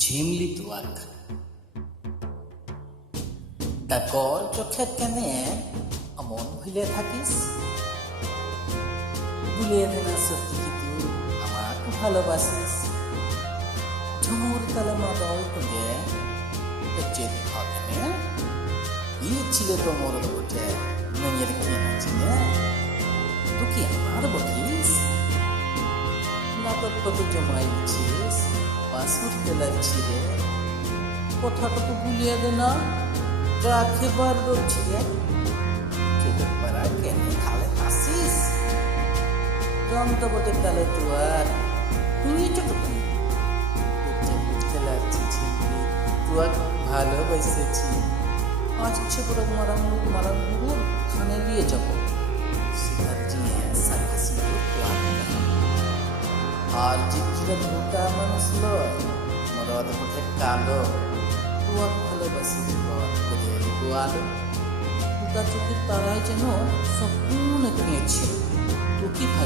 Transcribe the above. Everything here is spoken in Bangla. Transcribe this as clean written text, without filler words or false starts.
ঝিমলি তুয়াক ডাকৰ চোখে কেনে অমন ভুলে থাকিস বুলিয়ে দেনা সত্যি কি তুই আমাকে ভালোবাসিস ঝুমুর তালে মাদল তোকে চেত হবে ই ছিল তো মোর উঠে মেয়ের কি নাচিনে তুই কি আমার বকিস নাটক জমাই দিছিস পাসপোর্ট ফেলার ছিলে কথাটা তো ভুলিয়ে দে না রাখিবার ছিলে চোখের পাড়া কেনে খালে হাসিস যন্ত্রপটের তালে তুয়ার তুই চোখে বুঝতে লাগছিস তুয়ার ভালোবেসেছি আসছে বড় মারাম মুগুর খানে নিয়ে যাবো সিধার জিয়ে সাকাশি আর জিজ্ঞিরা দুটা মানুষ লয় মরদ হতে কালো তুয়াক ভালোবাসি করে গোয়ালো দুটা চোখের তারাই যেন সম্পূর্ণ খেয়েছে তুই কি ভাই